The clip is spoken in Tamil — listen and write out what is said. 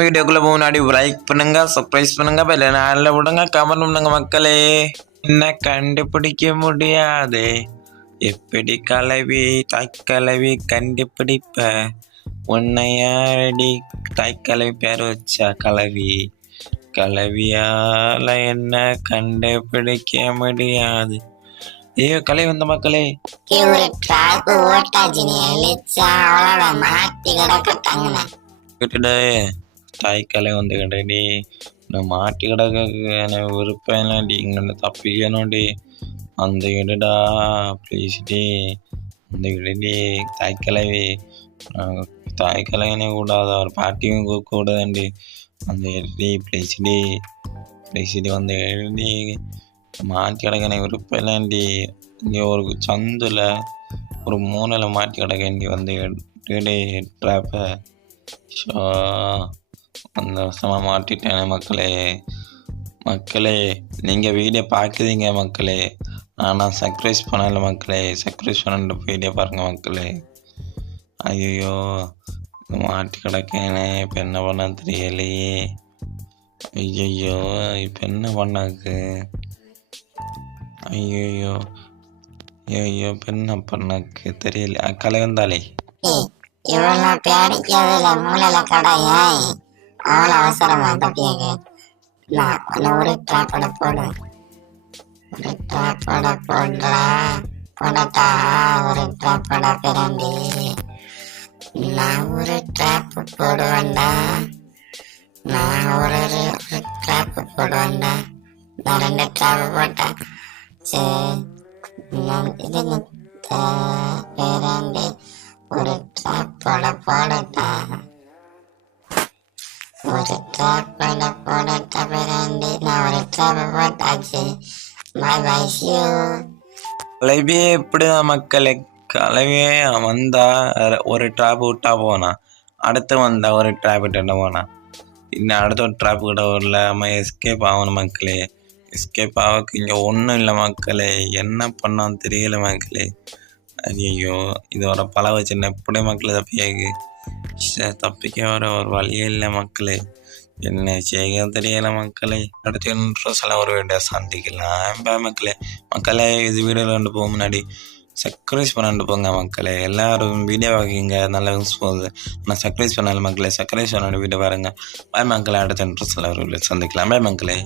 வீடியோக்குள்ள போக முன்னாடி லைக் பண்ணுங்க சர்ப்ரைஸ் பண்ணுங்க பெல்ல நாளில் விடுங்க கமெண்ட் பண்ணுங்க மக்களே. என்ன கண்டுபிடிக்க முடியாது. எப்படி கலவி தாய்க்கலவி கண்டுபிடிப்ப? உன்னை யாரடி தாய்க்கலவி பேர் வச்சா கலவி? கலவியால என்ன கண்டுபிடிக்க முடியாது? ஐயோ கலை வந்த மக்களே. ஒரு ட்ராக் மாட்டி கிடக்க கிட்டே தாய்க்கலை வந்து கிட்டடி நான் மாட்டி கிடக்க எனக்கு விருப்பம் இல்லடி இங்கே தப்பிக்கணும்டி அந்த இடடா ப்ளீஸ் டி அந்த இடடி தாய்க்கலவி தாய்க்கலைனே கூடாது அவர் பாட்டியும் கூடாதுண்டி அந்த இடடி ப்ளீஸ் டி ப்ளீஸ் டி அந்த இடடி மாட்டி கிடக்க எனக்கு விருப்பம் இல்லைண்டி இங்கே ஒரு சந்தில் ஒரு மூணில் மாட்டி கிடக்கண்டி வந்து எடுடி ட்ராப்பை ஷோ அந்த வருஷமாக மாட்டிட்டேனே மக்களே. மக்களே நீங்கள் வீடியோ பார்க்குறீங்க மக்களே. ஆனால் சர்ப்ரைஸ் பண்ணல மக்களே. சர்ப்ரைஸ் பண்ணிட்டு வீடியோ பாருங்கள் மக்களே. ஐயோ மாட்டி கிடக்கேனே. இப்போ என்ன பண்ண தெரியலையே. ஐயோ இப்போ என்ன பண்ணாக்கு? ஐயோ ஐயோ இப்போ என்ன பண்ணாக்கு தெரியல. அஹ், கலை வந்தாலே. மூளையில கடையாய் ஆள் அவசரமா தப்பியாங்க நான் ஒரு ட்ராப்போட போடு. ஒரு ட்ராப்போட போடுற போடட்டா ஒரு ட்ராப்போட பிறந்தி. நான் ஒரு ட்ராப் போடுவேன்டா. நான் ஒரு ட்ராப் போடுவேன்டா. நான் ரெண்டு ட்ராப் போட்டேன். சரி நான் இது பேராண்டி ஒரு ட்ராப் போட போடட்டா ஒரு ட்ராப் போட போடட்டா நான் ஒரு ட்ராப் போட்டாச்சு பாய் பாய் சியூ கலவியே இப்படிதான் மக்களே. கலவியே வந்தா ஒரு ட்ராப் விட்டா போனான் அடுத்து வந்தா ஒரு ட்ராப் விட்டு போனான் இன்னும் அடுத்த ஒரு ட்ராப் கூட வரல. நம்ம எஸ்கேப் ஆகணும் மக்களே. எஸ்கேப் ஆகக்கு இங்கே ஒன்றும் இல்லை மக்களே. என்ன பண்ணான்னு தெரியல மக்களே. ஐயோ இதோட பல வச்சு எப்படி மக்களே தப்பியாக்கு தப்பிக்க வர ஒரு வழியே இல்லை மக்களே. என்ன செய்ய தெரியல மக்களே. அடுத்த சில ஒரு வீடியோ சந்திக்கலாம். மக்களே. மக்களே இது வீடியோவில் கண்டு போக முன்னாடி சர்ப்ரைஸ் பண்ணிட்டு போங்க மக்களே. எல்லாரும் வீடியோ வைக்கிங்க நல்லா யூஸ் போகுது. ஆனால் சர்ப்ரைஸ் பண்ணாலும் மக்களே. சர்ப்ரைஸ் பண்ண வீடியோ பாருங்க. பாய் மக்களே. அடுத்த இன்ட்ரெஸ்ட்ல ஒரு வீடியோ சந்திக்கலாம். பாய் மக்களே.